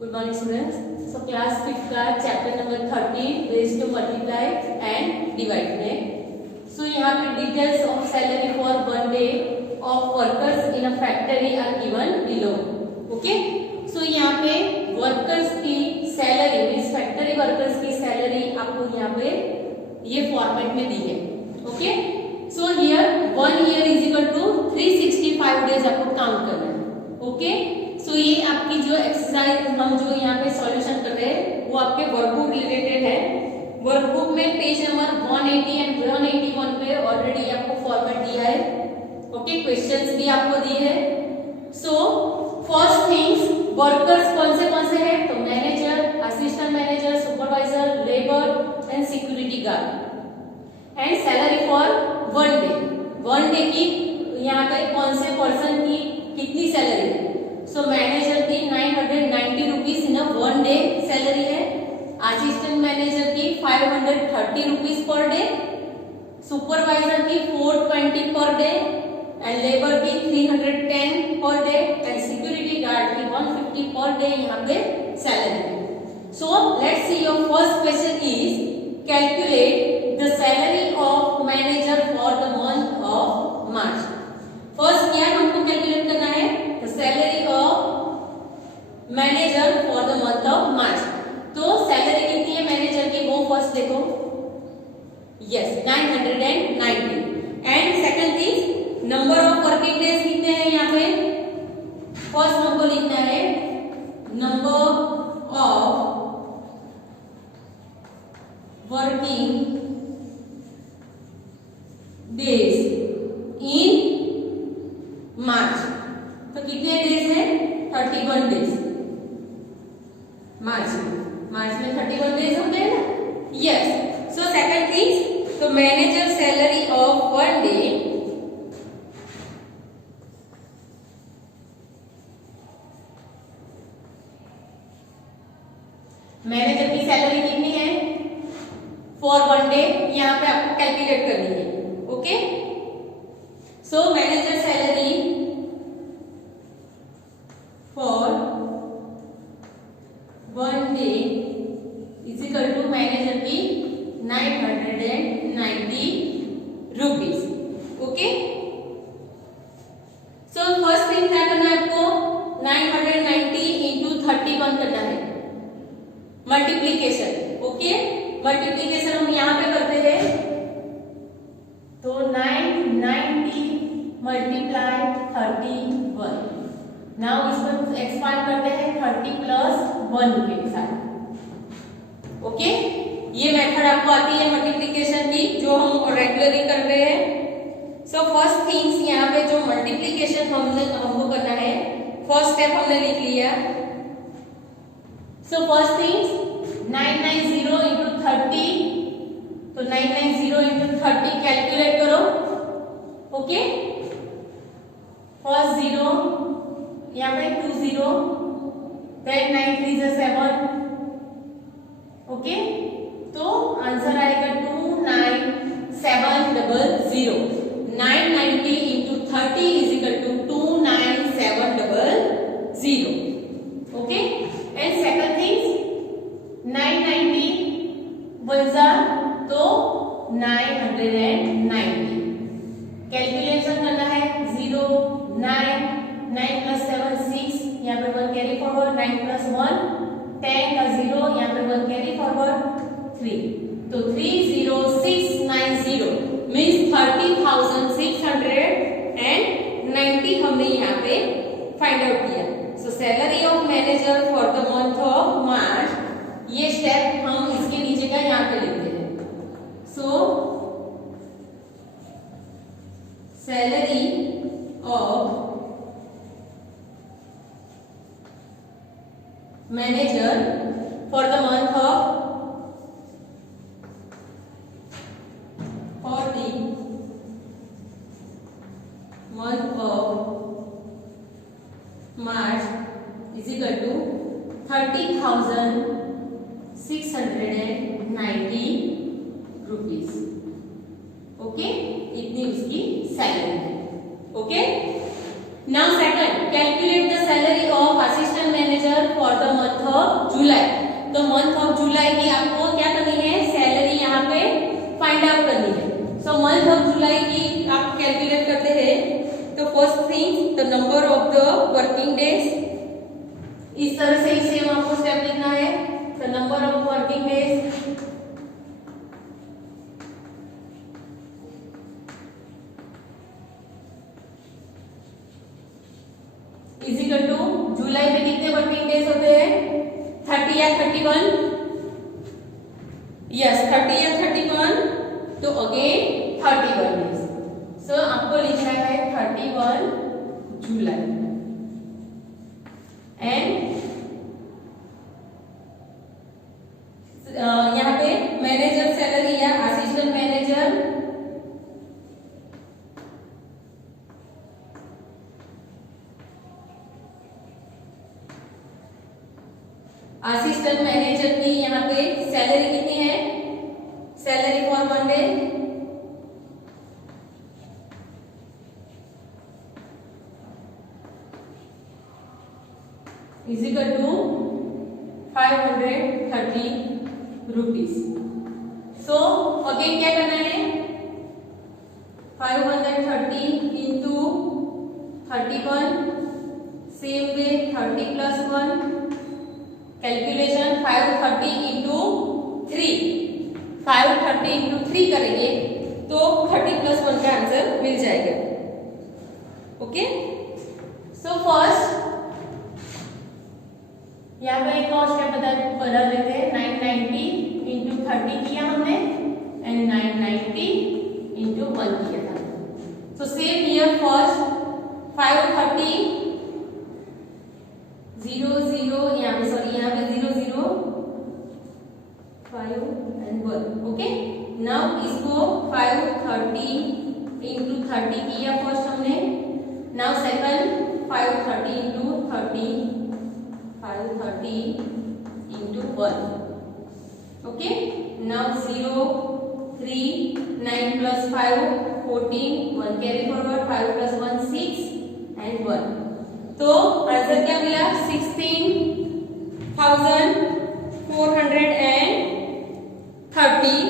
Good morning students. So class 5 का chapter number 13 ways to multiply and divide में. So यहाँ पे details of salary for one day of workers in a factory are given below. Okay? So यहाँ पे workers की salary means factory workers की salary आपको यहाँ पे ये format में दी है. Okay? So here 1 year is equal to 365 days आपको count करना है. Okay? सो ये आपकी जो एक्सरसाइज हम जो यहाँ पे सॉल्यूशन कर रहे हैं वो आपके वर्कबुक रिलेटेड है. वर्कबुक में पेज नंबर 180 एंड 181 पे ऑलरेडी आपको फॉर्मेट दिया है. ओके, क्वेश्चंस भी आपको दिए हैं. सो फर्स्ट थिंग्स, वर्कर्स कौन से हैं? तो manager, assistant manager, supervisor, labour and security guard. And salary for one day की यहाँ पे कौन से पर्सन की कितनी सैलरी है? सो मैनेजर की 990 rupees in one day salary है. असिस्टेंट मैनेजर की 530 रुपीज पर डे, सुपरवाइजर की 420 पर डे एंड लेबर की 310 per day and security guard की 150 पर डे यहाँ पे सैलरी है. So let's see your first question is calculate the salary of manager for the month of March. First क्या हमको calculate करना है? Salary of manager for the month of March. तो salary कितनी है मैनेजर की वो फर्स्ट देखो. Yes, 990. And second thing, number of working days कितने हैं यहाँ पे? फर्स्ट हमको लिखना है number of working days in March. तो कितने डेज है? 31 डेज. मार्च में 31 डेज हो गए ना. यस. सो सेकंड थिंग, तो manager salary of one day manager की सैलरी कितनी है फॉर वन डे? यहाँ पे आपको कैलकुलेट करनी है. Okay, so manager salary for one day is equal to manager की 990 rupees. Okay, so first thing क्या करना है आपको? 990 इंटू 31 करना है, मल्टीप्लीकेशन. ओके, मल्टीप्लीकेशन हम यहाँ पे करते हैं. तो 990 मल्टीप्लाई 31. नाउ इसको एक्सपांड करते हैं 30 प्लस 1 के साथ. ओके, ये मेथड आपको आती है मल्टीप्लिकेशन की जो हम रेगुलरली कर रहे हैं. सो फर्स्ट थिंग्स यहाँ पे जो मल्टीप्लिकेशन हमको करना है, फर्स्ट स्टेप हमने लिख लिया. So first things 990 into 30. तो 990 इंटू 30 कैलकुलेट करो. ओके, फर्स्ट 0 यहाँ पे 20, then 9 3 is 7. ओके, तो आंसर आएगा 29700. 990 into 30 is equal to 29700. Okay, and second thing 990 बजा तो 990. कैलकुलेशन करना है 0 9 9 प्लस 7 6, यहाँ पे 1 कैरी फॉरवर्ड. 9 प्लस 1 10 का 0, यहाँ पे 1 कैरी फॉरवर्ड 3. तो 30690 मीन्स 30,690 हमने यहाँ पे फाइंड आउट किया. सो salary of manager for the month of मार्च, ये स्टेप हम इसके नीचे का यहाँ पे लिखते हैं. सो salary of manager for the month of March is equal to 30,690 rupees. Okay, इतनी उसकी सैलरी है. Okay, now second, calculate the salary of assistant manager manager for the month of जुलाई। तो मंथ ऑफ जुलाई की आपको क्या करनी है, सैलरी यहाँ पे फाइंड आउट करनी है। सो मंथ ऑफ जुलाई की आप कैलकुलेट करते हैं तो first thing the number of the working days, इस तरह से सेम आपको स्टेप लिखना है। The number of working days is equal to जुलाई में कितने वर्किंग डेज होते हैं, 30 या 31, यस 30 या 31, तो अगेन 31 डेज। सो आपको लिखना है 31 जुलाई एंड यहाँ पे मैनेजर सैलरी या असिस्टेंट मैनेजर की यहाँ पे सैलरी कितनी है, salary for one day is equal to 530 rupees. So again क्या करना है, 530 into 31, same way 30 plus 1, calculation 530 into 3, 530 into 3 करेंगे तो 30 प्लस 1 का आंसर मिल जाएगा। ओके, सो फर्स्ट यहाँ पर एक और स्टेप बता देते हैं। 990 इंटू 30 किया हमने एंड 990 इंटू 1 किया था। सो सेम हियर फर्स्ट 530 0 0 यहाँ पे, सॉरी यहाँ पे 0 0 5 एंड 1। ओके, नाउ इसको 530 इंटू 30 किया फर्स्ट हमने। Now second 530 into 30, 530 into 1. Okay, now 0 3 9 plus 5 14, 1 carry forward, 5 plus 1 6 and 1। तो आंसर क्या मिला, 16,430।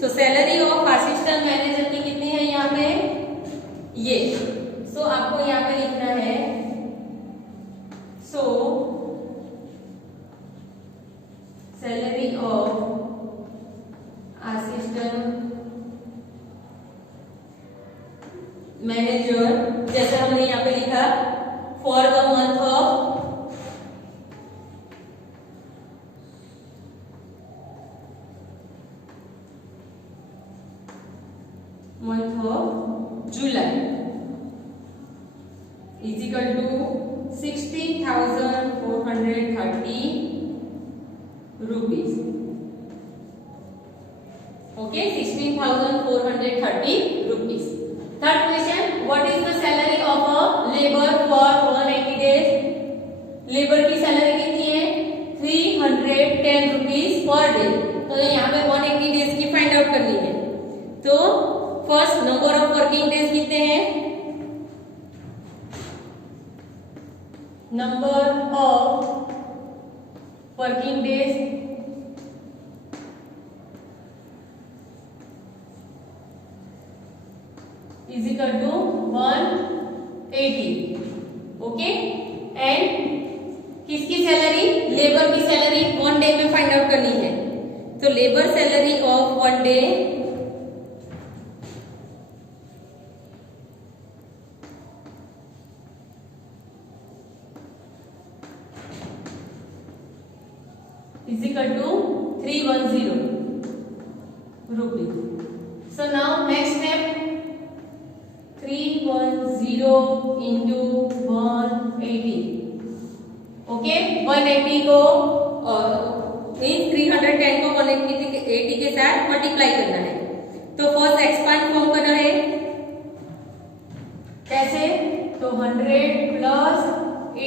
सो सैलरी ऑफ असिस्टेंट मैनेजर की कितनी है यहाँ पे, ये। सो आपको यहाँ पे लिखना है, so salary of assistant manager, जैसे हमने यहाँ पे लिखा for the month of July is equal to 16,430 rupees। Okay, 16,430 rupees। Third question, what is the salary of a labor for 180 days? Labour की सैलरी कितनी है, 310 रुपीज पर डे। तो यहाँ पे 180 डेज की फाइंड आउट करनी है। तो first number of working days कितने हैं, number of working days is equal to 180। Okay, and किसकी सैलरी, लेबर की सैलरी 1 डे में फाइंड आउट करनी है। तो labour salary of 1 day is equal to 310 rupees। So now next step, 310 into 180। Okay, 180 को mean 310 को 180 के साथ मल्टीप्लाई करना है। तो फर्स्ट एक्सपांड फॉर्म करना है, कैसे, तो 100 plus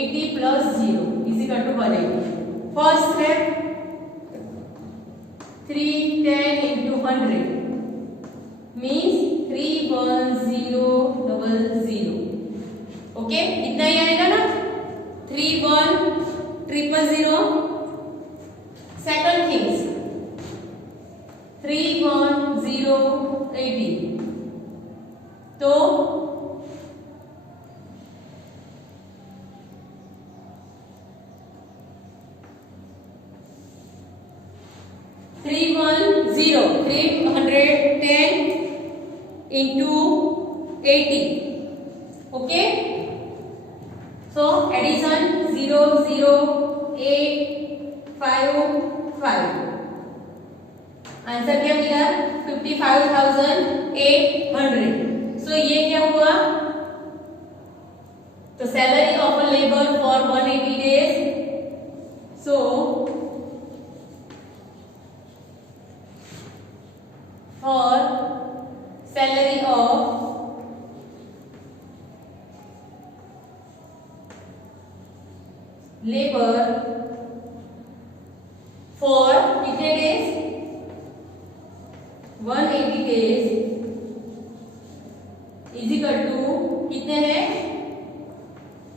80 plus 0 is equal to 180। First step 310 into 100 means 31000। Okay, इतना ही आएगा ना, 3100 80। तो 310 into 80. Okay, so addition 00855। Answer क्या मिला? 55,800। सो ये क्या हुआ? तो salary of a labour for 180 days. So for salary of labor for कितने days? 180 days is equal to कितने हैं?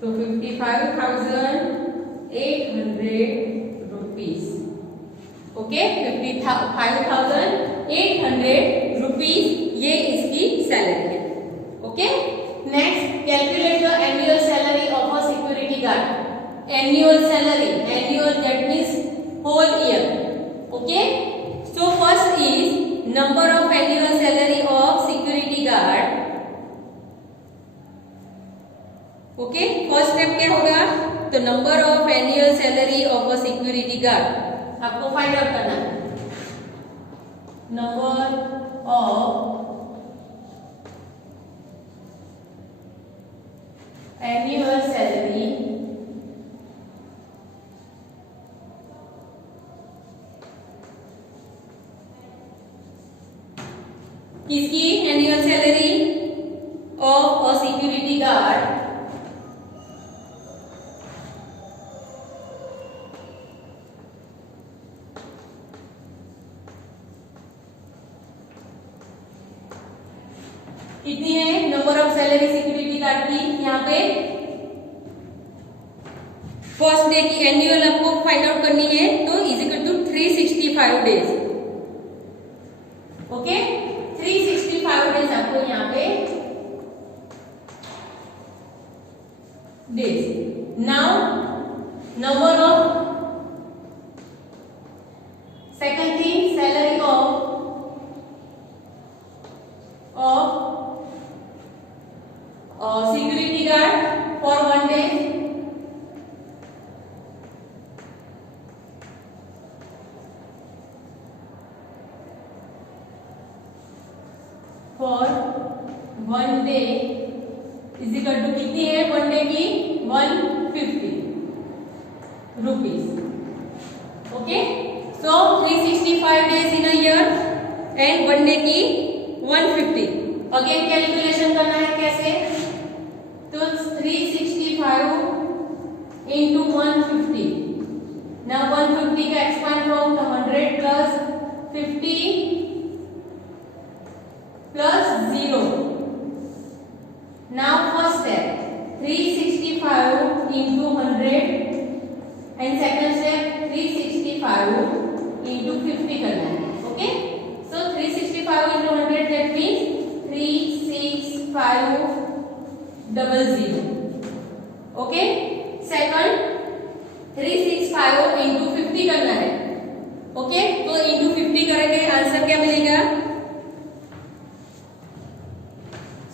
तो 55,800 रुपीज। ओके, 55,800 रुपीज ये इसकी सैलरी है। Okay, next calculate the annual salary of a security guard. Annual salary, annual that means whole year. Okay, so first is number of annual salary of security guard. Okay, first step क्या होगा? तो number of annual salary of a security guard आपको find out करना है। Number of annual salary किसकी? Annual salary of a security guard कितनी है? Number of salary security guard की यहाँ पे फर्स्ट डे की एनुअल आपको फाइंड आउट करनी है, तो is equal to 365 days. Okay, 365 days आपको यहाँ पे days. Now number of second thing salary of security guard for 1 day. For 1 day is equal to कितनी है? 1 डे की 150 rupees. Okay, so 365 days in a year and 1 day की 150। Again calculation करना है कैसे? तो 365 into 150। now 150 का expand form तो 100 plus 50 plus 0। now first step 365 into 100 and second step 365 into 50 करना है। Okay, so 365 into 100 that means 36500। Okay, second 365 into 50 करना है। ओके, तो into 50 करेंगे, आंसर क्या मिलेगा?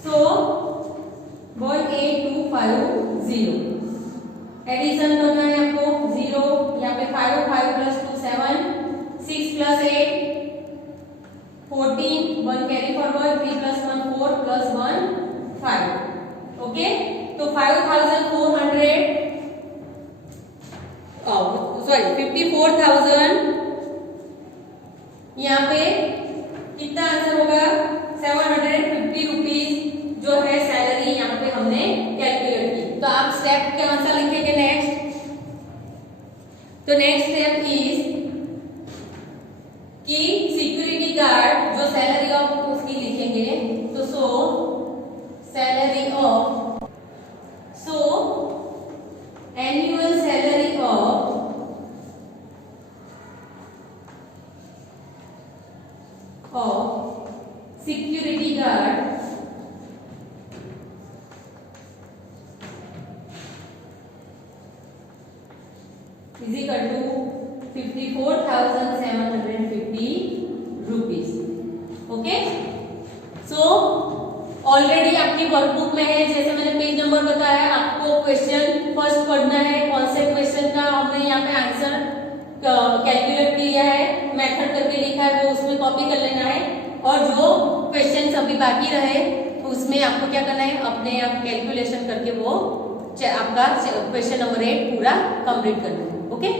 सो 18250। एडिशन करना है आपको 0 यहाँ पे 5 plus 2 7 6 plus 8 14 1 carry forward 3 plus 1 4 plus 1 5। Okay, तो 54,000 यहाँ पे कितना आंसर होगा? 750 रुपीज जो है सैलरी यहाँ पे हमने कैलकुलेट की। तो आप स्टेप के आंसर लिखेंगे नेक्स्ट। तो नेक्स्ट स्टेप इज कि सिक्योरिटी गार्ड जो सैलरी ऑफ उसकी लिखेंगे, तो सो salary of annual salary of security guard is equal to 54,750 rupees. Okay, so already आपकी वर्कबुक में है, जैसे मैंने पेज नंबर बताया, आपको क्वेश्चन फर्स्ट पढ़ना है, कौन से क्वेश्चन का हमने यहाँ पे आंसर कैलकुलेट किया है, मेथड करके लिखा है, वो उसमें कॉपी कर लेना है, और जो क्वेश्चन अभी बाकी रहे उसमें आपको क्या करना है, अपने आप कैलकुलेशन करके वो आपका क्वेश्चन नंबर 8 पूरा कंप्लीट करना है. ओके.